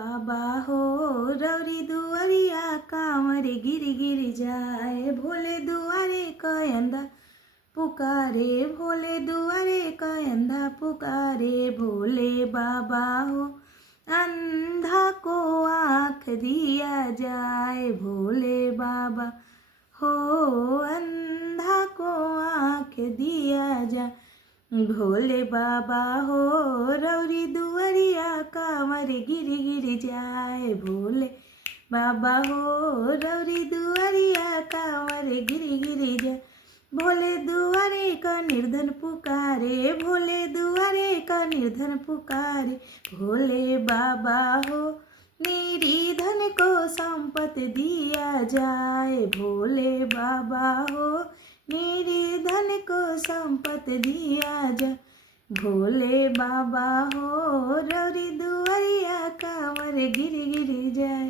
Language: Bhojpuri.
बाबा हो रौरी दुआरिया कांवर गिर गिर जाए। भोले दुआरे कयंदा पुकारे, भोले दुआरे कयंदा पुकारे। भोले बाबा हो अंधा को आँख दिया जाए। भोले बाबा हो अंधा को आँख दिया जाए। भोले बाबा हो रौरी दुआरिया कांवर गिर गिर जाए। भोले बाबा हो रौरी दुआरिया कांवर गिर गिर जाए। भोले दुआरे का निर्धन पुकारे, भोले दुआरे का निर्धन पुकारे। भोले बाबा हो निर्धन को संपत्ति दिया जाए। भोले बाबा हो निर्धन को संपत्ति दिया जाए। भोले बाबा हो रौरी दुआरिया कांवर गिर गिर जाए।